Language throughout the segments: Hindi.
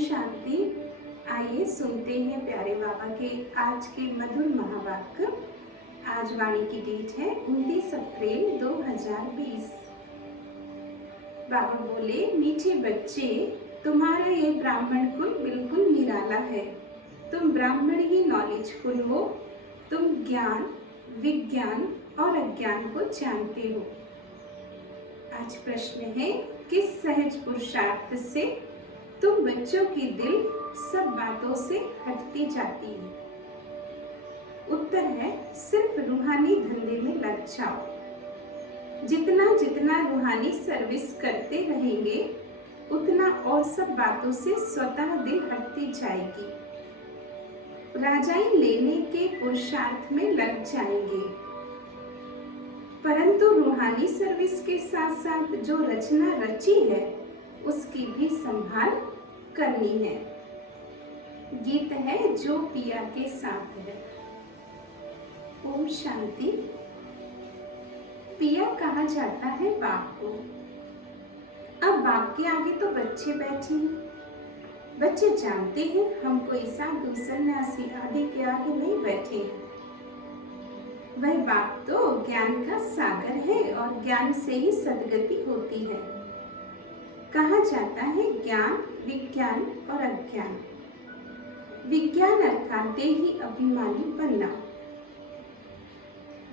शांति। आइए सुनते हैं प्यारे बाबा के आज के मधुर महावाक्य। आज वाणी की डेट है 29 अप्रैल 2020। बाबा बोले, मीठे बच्चे, तुम्हारा ये ब्राह्मण कुल बिल्कुल निराला है। तुम ब्राह्मण ही नॉलेजफुल हो। तुम ज्ञान, विज्ञान और अज्ञान को जानते हो। आज प्रश्न है, किस सहज पुरुषार्थ से तुम बच्चों की दिल सब बातों से हटती जाती है? उत्तर है, सिर्फ रूहानी धंधे में लग जाओ। जितना जितना रूहानी सर्विस करते रहेंगे उतना और सब बातों से स्वतः दिल हटती जाएगी। राजाई लेने के पुरुषार्थ में लग जाएंगे, परंतु रूहानी सर्विस के साथ साथ जो रचना रची है उसकी भी संभाल करनी है। गीत है जो पिया के साथ है। ओम शांति। पिया कहा जाता है बाप को। अब बाप के आगे तो बच्चे बैठे हैं। बच्चे जानते हैं हम कोई साधु सन्यासी आदि के आगे नहीं बैठे हैं। वह बाप तो ज्ञान का सागर है और ज्ञान से ही सद्गति होती है। कहा जाता है ज्ञान, विज्ञान और अज्ञान। विज्ञान अर्थात देही अभिमानी बनना,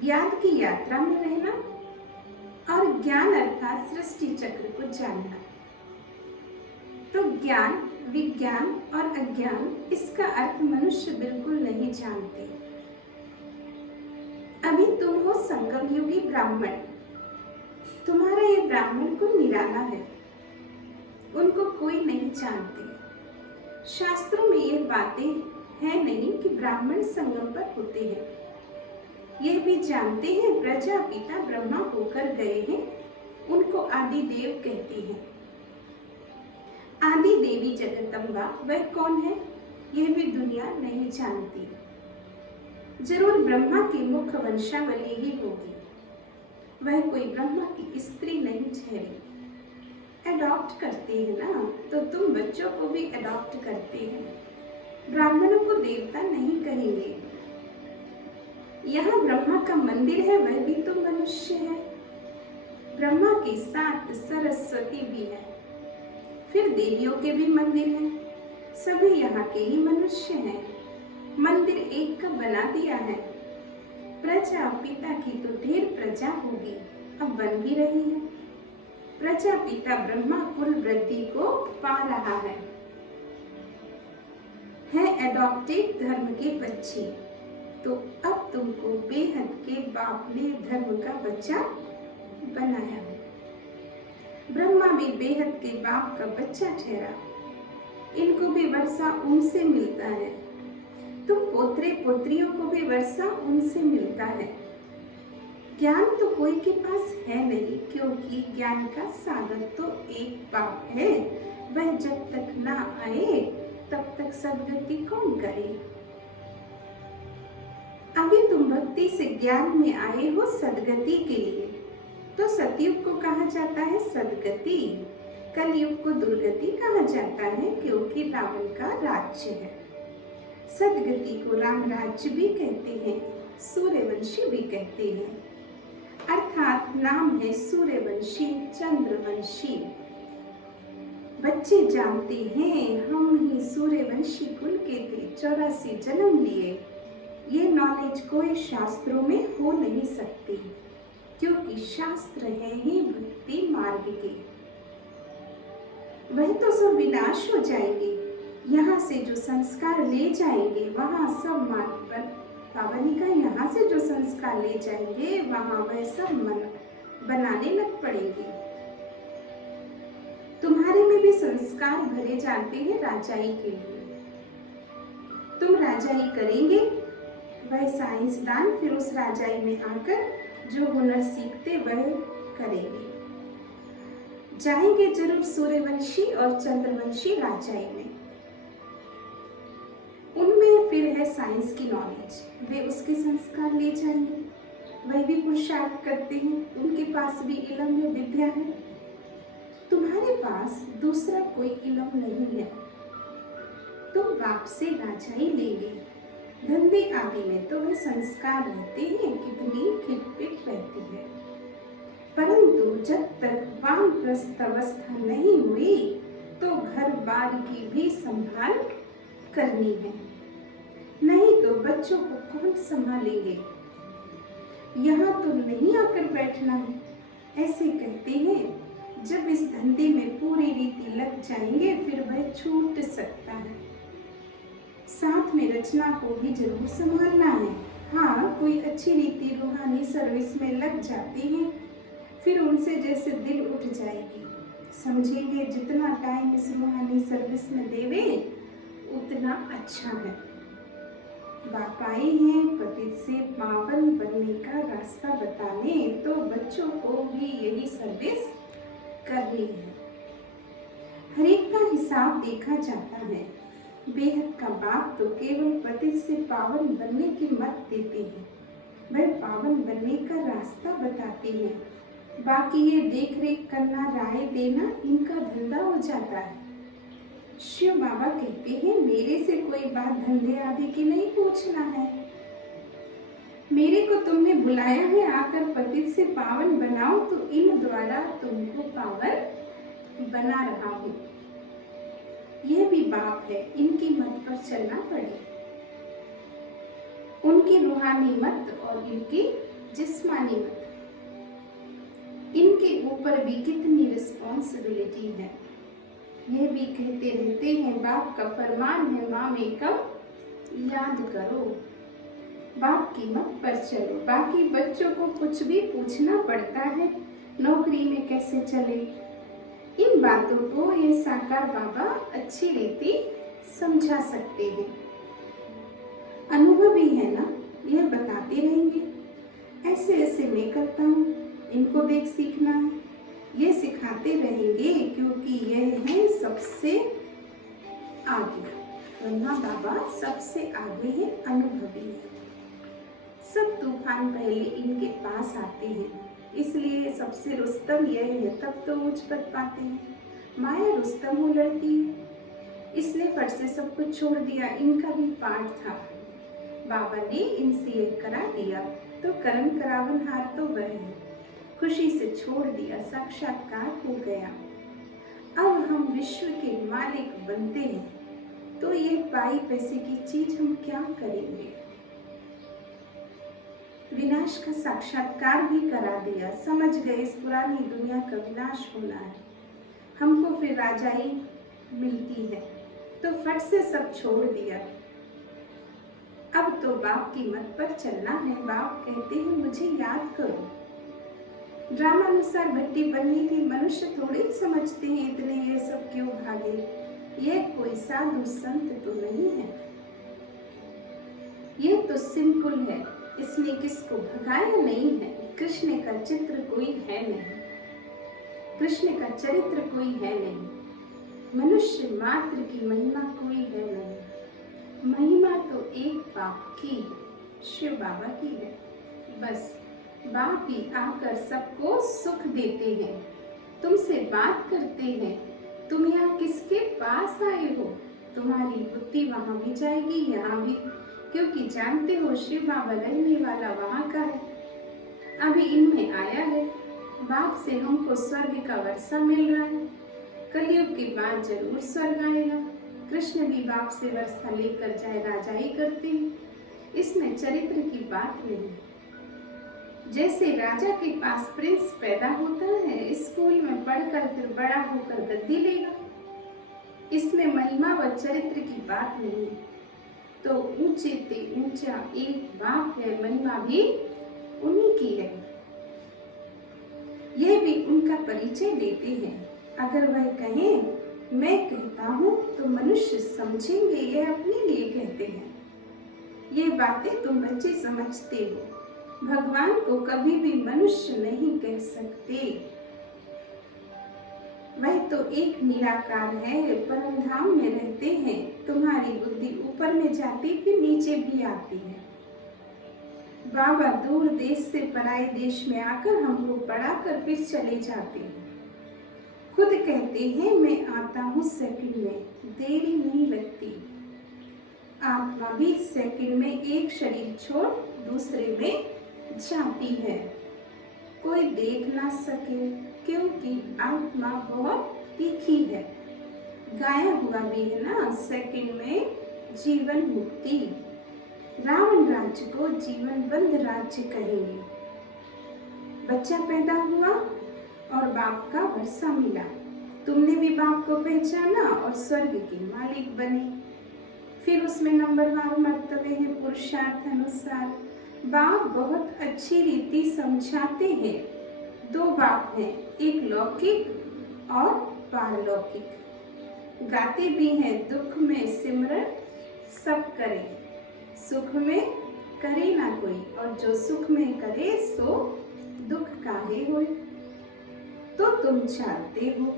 ज्ञान की यात्रा में रहना, और ज्ञान अर्थात सृष्टि चक्र को जानना। तो ज्ञान, विज्ञान और अज्ञान, इसका अर्थ मनुष्य बिल्कुल नहीं जानते। अभी तुम हो संगम युगी ब्राह्मण। तुम्हारा ये ब्राह्मण को निराला है, उनको कोई नहीं जानते। शास्त्रों में ये बातें हैं नहीं कि ब्राह्मण संगम पर होते हैं। यह भी जानते हैं प्रजापिता ब्रह्मा होकर गए हैं, उनको आदि देव कहते हैं। आदि देवी जगदम्बा वह कौन है, यह भी दुनिया नहीं जानती। जरूर ब्रह्मा की मुख्य वंशावली ही होगी। वह कोई ब्रह्मा की स्त्री नहीं ठहरी। अडॉप्ट करते हैं ना, तो तुम बच्चों को भी अडॉप्ट करते हैं। ब्राह्मणों को देवता नहीं कहेंगे। यहाँ ब्रह्मा का मंदिर है, वह भी तो मनुष्य है। ब्रह्मा के साथ सरस्वती भी है। फिर देवियों के भी मंदिर हैं। सभी यहाँ के ही मनुष्य हैं। मंदिर एक का बना दिया है। प्रजा पिता की तो ढेर प्रजा होगी, अब बन भी रही है। प्रजापिता ब्रह्मा कुल वृद्धि को पा रहा है एडॉप्टेड धर्म के बच्चे। तो अब तुमको बेहद के बाप ने धर्म का बच्चा बनाया। ब्रह्मा भी बेहद के बाप का बच्चा ठहरा। इनको भी वर्षा उनसे मिलता है। तुम पोतरे पोत्रियों को भी वर्षा उनसे मिलता है। ज्ञान तो कोई के पास है नहीं, क्योंकि ज्ञान का सागर तो एक बाप है। वह जब तक ना आए तब तक सद्गति कौन करे। अभी तुम भक्ति से ज्ञान में आए हो सद्गति के लिए, तो सतयुग को कहा जाता है सद्गति। कलयुग को दुर्गति कहा जाता है, क्योंकि रावण का राज्य है। सद्गति को राम राज्य भी कहते हैं, सूर्यवंशी भी कहते हैं। अर्थात नाम है सूर्यवंशी, चंद्रवंशी। बच्चे जानते हैं हम ही सूर्यवंशी कुल के थे, 84 जन्म लिए। ये नॉलेज कोई शास्त्रों में हो नहीं सकती, क्योंकि शास्त्र है ही भक्ति मार्ग के। वह तो सब विनाश हो जाएंगे। यहाँ से जो संस्कार ले जाएंगे वहाँ सब मार्ग पर पावनी का, यहाँ से जो संस्कार ले जाएंगे वहाँ वह सब मन बनाने लग पड़ेंगे। तुम्हारे में भी संस्कार भरे जाते हैं राजाई के लिए। तुम राजाई करेंगे, वह साइंसदान फिर उस राजाई में आकर जो हुनर सीखते वह करेंगे। जाएंगे जरूर सूर्यवंशी और चंद्रवंशी राजाई में। उनमें फिर है साइंस की नॉलेज, वे उसके संस्कार ले जाएंगे। वह भी पुरुषार्थ करते हैं, उनके पास भी इल्म है, विद्या है। तुम्हारे पास दूसरा कोई इल्म नहीं है। तुम बाप से राजाई लेंगे। धंधे आदि में तो वह संस्कार रहते हैं, कितनी खिटपिट रहती है, परंतु जब तक वानप्रस्थ अवस्था नहीं हुई तो घर बार की भी संभाल करनी है, नहीं तो बच्चों को कौन संभालेंगे। यहाँ तो नहीं आकर बैठना है, ऐसे कहते हैं। जब इस धंधे में पूरी रीति लग जाएंगे फिर वह छूट सकता है। साथ में रचना को भी जरूर संभालना है। हाँ, कोई अच्छी रीति रूहानी सर्विस में लग जाते हैं, फिर उनसे जैसे दिल उठ जाएगी। समझेंगे जितना टाइम इस रूहानी सर्विस में देवे उतना अच्छा है। बाप आए हैं पतित से पावन बनने का रास्ता बताने, तो बच्चों को भी यही सर्विस करनी है। हर एक का हिसाब देखा जाता है। बेहद का बाप तो केवल पतित से पावन बनने की मत देते हैं, वह पावन बनने का रास्ता बताते हैं। बाकी ये देख रेख करना, राय देना इनका धंधा हो जाता है। शिव बाबा कहते हैं मेरे से कोई बात धंधे आदि की नहीं पूछना है। मेरे को तुमने बुलाया है आकर पतित से पावन बनाओ, तो इन द्वारा तुमको पावन बना रहा हूँ। यह भी बाप है, इनकी मत पर चलना पड़े। उनकी रूहानी मत और इनकी जिस्मानी मत, इनके ऊपर भी कितनी रिस्पॉन्सिबिलिटी है। यह भी कहते रहते हैं बाप का फरमान है माम एकम याद करो। बाप की मत पर चलो। बाकी बच्चों को कुछ भी पूछना पड़ता है, नौकरी में कैसे चले, इन बातों को ये साकार बाबा अच्छी रीति समझा सकते हैं। अनुभवी है ना, यह बताते रहेंगे ऐसे ऐसे मैं करता हूँ, इनको देख सीखना है। ये सिखाते रहेंगे क्योंकि यह है सबसे आगे। ब्रह्मा बाबा सबसे आगे है, अनुभवी है। सब तूफान पहले इनके पास आते हैं, इसलिए सबसे रुस्तम यह है, तब तो ऊंच पद पाते हैं। माया रुस्तम हो लड़ती है, इसलिए फट से सब कुछ छोड़ दिया। इनका भी पाठ था, बाबा ने इनसे यह करा दिया, तो कर्म करावनहार तो वह है। खुशी से छोड़ दिया, साक्षात्कार हो गया। अब हम विश्व के मालिक बनते हैं, तो ये पाई पैसे की चीज हम क्या करेंगे। विनाश का साक्षात्कार भी करा दिया, समझ गए इस पुरानी दुनिया का विनाश होना है, हमको फिर राजाई मिलती है, तो फट से सब छोड़ दिया। अब तो बाप की मत पर चलना है। बाप कहते हैं मुझे याद करो। ड्रामानुसार भट्टी बननी थी, मनुष्य थोड़े ही समझते हैं इतने ये सब क्यों भागे। ये कोई साधु संत तो नहीं है, ये तो सिंपल है, इसने किसको भगाया नहीं है। कृष्ण का चित्र कोई है नहीं, कृष्ण का चरित्र कोई है नहीं, मनुष्य मात्र की महिमा कोई है नहीं। महिमा तो एक बाप की, शिव बाबा की है। बस बाप ही आकर सबको सुख देते हैं, तुमसे बात करते हैं। तुम यहाँ किसके पास आए हो, तुम्हारी बुद्धि वहां भी जाएगी, यहाँ भी, क्योंकि जानते हो शिव बाबा रहने वाला वहां का है। अभी इनमें आया है, बाप से हमको स्वर्ग का वर्षा मिल रहा है। कलयुग के बाद जरूर स्वर्ग आएगा। कृष्ण भी बाप से वर्षा लेकर जाए राजाई करते हैं, इसमें चरित्र की बात नहीं। जैसे राजा के पास प्रिंस पैदा होता है, स्कूल में पढ़कर फिर बड़ा होकर गद्दी लेगा, इसमें महिमा व चरित्र की बात नहीं। तो ऊंचे ते ऊंचा एक बाप है, महिमा भी उन्हीं की है। यह भी उनका परिचय देते हैं। अगर वह कहें मैं कहता हूँ तो मनुष्य समझेंगे, यह अपने लिए कहते हैं। ये बातें तुम बच्चे समझते हो, भगवान को कभी भी मनुष्य नहीं कह सकते। वह तो एक निराकार है, परम धाम में रहते हैं। तुम्हारी बुद्धि ऊपर में जाती फिर नीचे भी आती है। बाबा दूर देश से पराए देश में आकर हमको पढ़ाकर फिर चले जाते हैं। खुद कहते हैं मैं आता हूँ सेकंड में, देरी नहीं लगती। आत्मा भी सेकंड में एक शरीर छोड़ दूसरे में जाती है, कोई देख ना सके, क्योंकि आत्मा बहुत तीखी है। गाया हुआ भी है ना, सेकंड में जीवन मुक्ति। रावण राज्य को जीवन बंद राज्य कहेंगे। बच्चा पैदा हुआ और बाप का वर्षा मिला, तुमने भी बाप को पहचाना और स्वर्ग के मालिक बने। फिर उसमें नंबरवार मर्तबे हैं पुरुषार्थ अनुसार। बाप बहुत अच्छी रीति समझाते हैं। दो बाप हैं, एक लौकिक और पारलौकिक। गाते भी हैं, दुख में सिमरन सब करे, सुख में करे ना कोई, और जो सुख में करे सो दुख काहे होए। तो तुम जानते हो,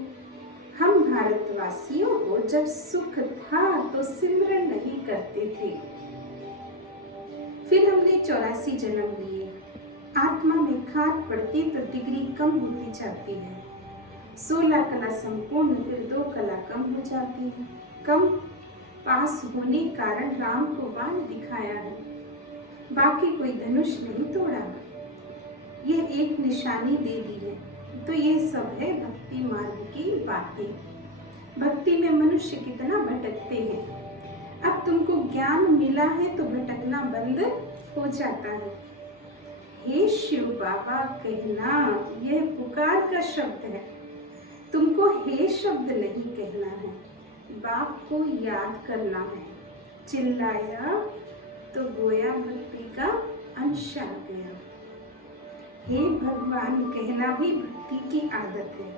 हम भारतवासियों को जब सुख था तो सिमरन नहीं करते थे। फिर हमने 84 जन्म लिए। आत्मा में खाद पड़ती तो डिग्री कम होती जाती है। 16 कला संपूर्ण, फिर 2 कला कम हो जाती है। कम पास होने कारण राम को बाण दिखाया है, बाकी कोई धनुष नहीं तोड़ा। यह एक निशानी दे दी है। तो ये सब है भक्ति मार्ग की बातें। भक्ति में मनुष्य कितना भटकते हैं। अब तुमको ज्ञान मिला है तो भटकना बंद हो जाता है। हे शिव बाबा कहना, यह पुकार का शब्द है। तुमको हे शब्द नहीं कहना है, बाप को याद करना है। चिल्लाया तो गोया भक्ति का अंश आ गया। हे भगवान कहना भी भक्ति की आदत है।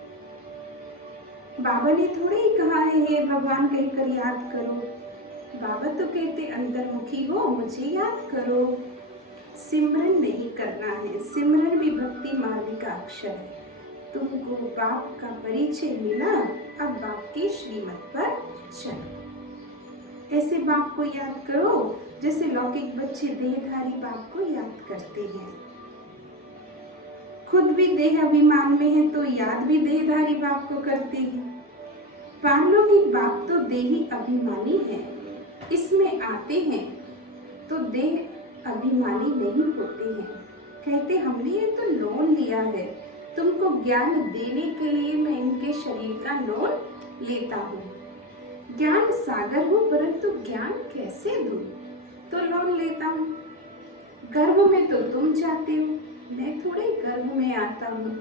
बाबा ने थोड़े ही कहा है हे भगवान कहकर याद करो। बाबा तो कहते अंतर्मुखी हो, मुझे याद करो। सिमरन नहीं करना है। सिमरन भी भक्ति मार्ग का अक्षर है। तुमको बाप का परिचय मिला, अब बाप की श्रीमत पर चलो। ऐसे बाप को याद करो जैसे लौकिक बच्चे देहधारी बाप को याद करते हैं। खुद भी देह अभिमान में है तो याद भी देहधारी बाप को करते हैं। पारलौकिक बाप तो देही अभिमानी है, इसमें आते हैं तो देह अभिमानी नहीं होते हैं। कहते हमने ये तो लोन लिया है, तुमको ज्ञान देने के लिए मैं इनके शरीर का लोन लेता हूँ। ज्ञान सागर हूँ परंतु ज्ञान कैसे दूँ, तो लोन लेता हूँ। गर्भ में तो तुम जाते हो, मैं थोड़े गर्भ में आता हूँ।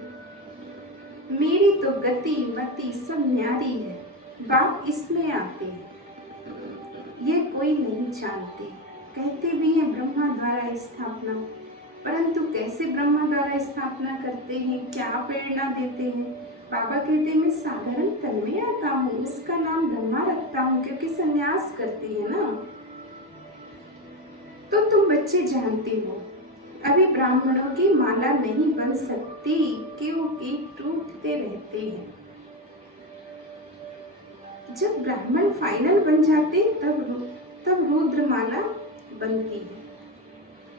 मेरी तो गति मति सब न्यारी है, बाप इसमें आते हैं, ये कोई नहीं जानते। कहते भी हैं ब्रह्मा द्वारा स्थापना, परंतु कैसे ब्रह्मा द्वारा स्थापना करते हैं, क्या प्रेरणा देते हैं। बाबा कहते मैं साधारण तन में आता हूँ, उसका नाम ब्रह्मा रखता हूँ क्योंकि संन्यास करते हैं ना। तो तुम बच्चे जानते हो अभी ब्राह्मणों की माला नहीं बन सकती क्योंकि टूटते रहते हैं। जब ब्राह्मण फाइनल बन जाते तब रुद्र माला बनती है,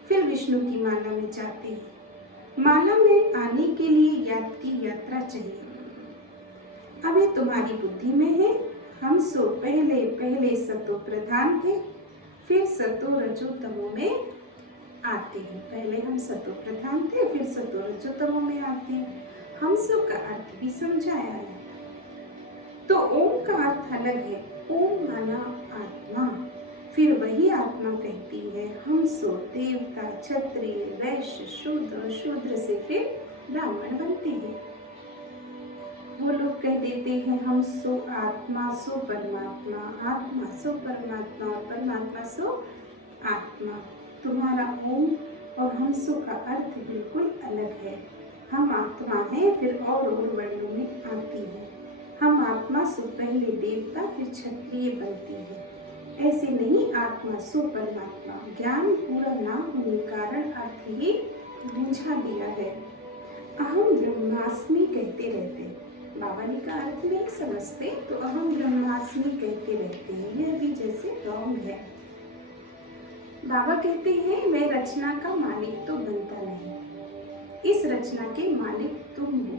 फिर विष्णु की माला में जाते हैं। माला में आने के लिए यात्रा चाहिए। अब ये तुम्हारी बुद्धि में है। हम सो पहले सतो प्रधान थे, फिर सतो रजो तमो में आते हैं। पहले हम सतो प्रधान थे, फिर सतो रजो तमो में आते हैं। हम सो का अर्थ भी समझाया है। तो ओम का अर्थ अलग है। ओम माना आत्मा, फिर वही आत्मा कहती है हम सो देवता, क्षत्रिय, वैश्य, शूद्र, शूद्र से फिर ब्राह्मण बनते हैं। वो लोग कह देते हैं हम सो आत्मा सो परमात्मा, आत्मा सो परमात्मा और परमात्मा सो आत्मा। तुम्हारा ओम और हम सो का अर्थ बिल्कुल अलग है। हम आत्मा हैं, फिर और वर्णों में आती है। हम आत्मा सो पहले देवता फिर क्षत्रिय बनती है। ऐसे नहीं आत्मा सो परमात्मा। ज्ञान पूरा ना होने कारण अर्थ ही बुझा दिया है। अहम ब्रह्मास्मि कहते रहते, बाबा ने का अर्थ नहीं समझते तो अहम ब्रह्मास्मि कहते रहते हैं। यह भी जैसे रॉन्ग है। बाबा कहते हैं मैं रचना का मालिक तो बनता नहीं, इस रचना के मालिक तुम हो।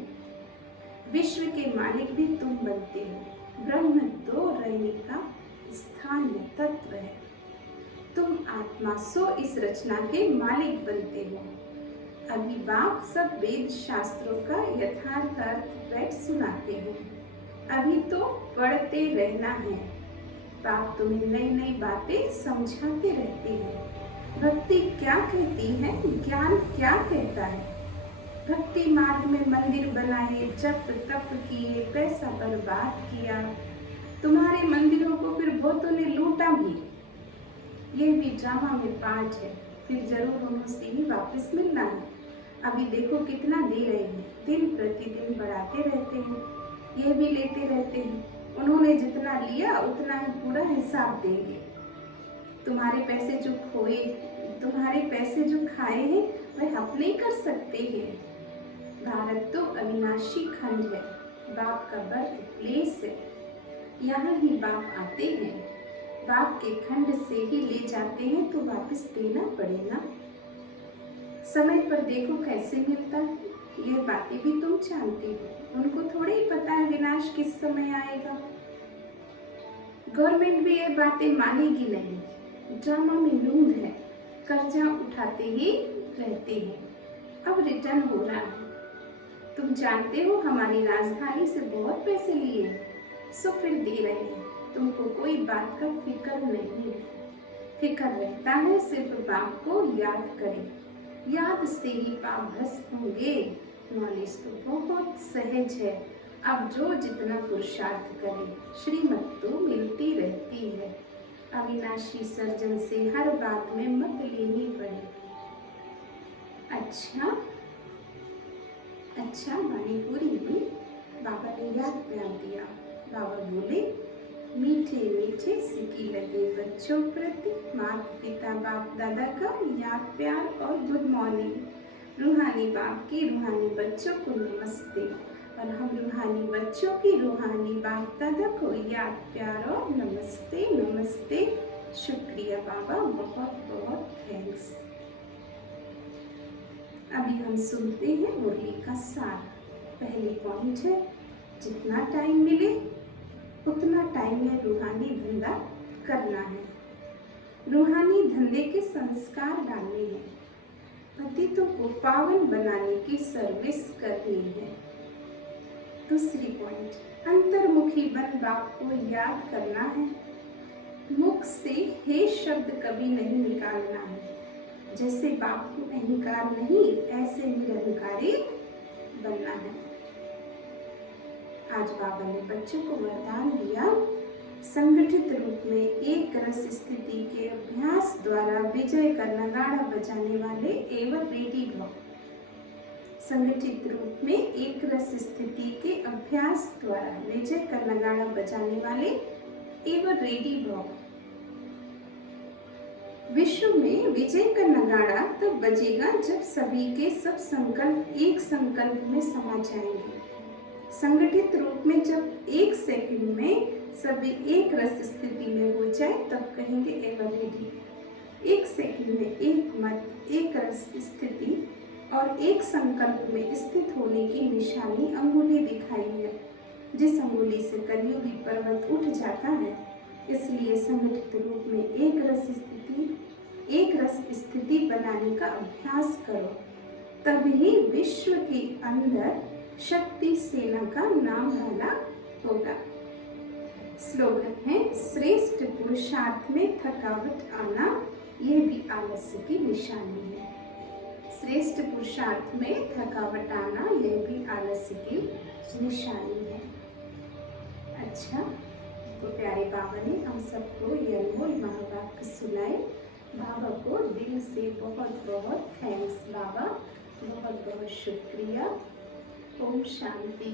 विश्व के मालिक भी तुम बनते हो। ब्रह्म तो रहने का स्थानीय तत्व है। आत्मा सो इस रचना के मालिक बनते हो। अभी बाप सब वेद शास्त्रों का यथार्थ अर्थ बैठ सुनाते हैं। अभी तो पढ़ते रहना है। बाप तुम्हें नई नई बातें समझाते रहते हैं। भक्ति क्या कहती है, ज्ञान क्या कहता है। भक्ति मार्ग में मंदिर बनाए, जप तप किए, पैसा बर्बाद किया। तुम्हारे मंदिरों को फिर बहुतों ने लूटा भी। यह भी ड्रामा में पार्ट है, फिर जरूर उनसे ही वापस मिलना है। अभी देखो कितना दे रहे हैं, दिन प्रतिदिन बढ़ाते रहते हैं, यह भी लेते रहते हैं। उन्होंने जितना लिया उतना ही पूरा हिसाब देंगे। तुम्हारे पैसे जो खाए हैं वह अपने ही कर सकते हैं। भारत तो अविनाशी खंड है, बाप का बर्थ प्लेस है। यहाँ ही बाप आते हैं, बाप के खंड से ही ले जाते हैं तो वापस देना पड़ेगा। समय पर देखो कैसे मिलता है, यह बातें भी तुम जानती हो। उनको थोड़े ही पता है विनाश किस समय आएगा। गवर्नमेंट भी ये बातें मानेगी नहीं। ड्रामा में लूंध है, कर्जा उठाते ही रहते हैं। अब रिटर्न हो रहा है। तुम जानते हो हमारी राजधानी से बहुत पैसे लिए, सो फिर दे रहे हैं। तुमको कोई बात का फिक्र नहीं है। फिक्र रहता है सिर्फ बाप को याद करें, याद से ही पाप भस्म होंगे। नॉलेज तो बहुत सहज है। अब जो जितना पुरुषार्थ करे, श्रीमत तो मिलती रहती है। अविनाशी सर्जन से हर बात में मत लेनी पड़े। अच्छा मणिपुरी में बाबा ने याद प्यार दिया। बाबा बोले, मीठे मीठे सिक्की लगे बच्चों प्रति माता पिता बाप दादा का याद प्यार और गुड मॉर्निंग। रूहानी बाप की रूहानी बच्चों को नमस्ते, और हम रूहानी बच्चों की रूहानी बाप दादा को याद प्यार और नमस्ते नमस्ते। शुक्रिया बाबा, बहुत बहुत थैंक्स। अभी हम सुनते हैं मुरली का सार। पहली पॉइंट है, जितना टाइम मिले उतना टाइम में रूहानी धंधा करना है। रूहानी धंधे के संस्कार डालने हैं। पतितों को पावन बनाने की सर्विस करनी है। दूसरी पॉइंट, अंतर्मुखी बन बाप को याद करना है। मुख से हे शब्द कभी नहीं निकालना है। जैसे बाप को अहंकार नहीं, ऐसे निरहंकारी बनना है। आज बाबा ने बच्चों को वरदान दिया, संगठित रूप में एक रस स्थिति के अभ्यास द्वारा विजय का नगाड़ा बजाने वाले एवर रेडी भव। संगठित रूप में एक रस स्थिति के अभ्यास द्वारा विजय का नगाड़ा बजाने वाले एवर रेडी भव। विश्व में विजय का नगाड़ा तब बजेगा जब सभी के सब संकल्प एक संकल्प में समा जाएंगे। संगठित रूप में जब एक सेकंड में सभी एक रस स्थिति में हो जाए तब कहेंगे एवर रेडी। एक सेकंड में एक मत, एक रस स्थिति और एक संकल्प में स्थित होने की निशानी अंगुली दिखाई है, जिस अंगुली से कलियुगी पर्वत उठ जाता है। इसलिए संगठित रूप में एक रस स्थिति बनाने का अभ्यास करो, तभी विश्व के अंदर शक्ति सेना का नाम लाना होगा। स्लोगन है, श्रेष्ठ पुरुषार्थ में थकावट आना यह भी आलस्य की निशानी है। श्रेष्ठ पुरुषार्थ में थकावट आना यह भी आलस्य की निशानी है। अच्छा, तो प्यारे बाबा ने हम सबको ये अनमोल महावाक्य सुनाए। बाबा को दिल से बहुत बहुत थैंक्स बाबा, बहुत बहुत शुक्रिया। ओम शांति।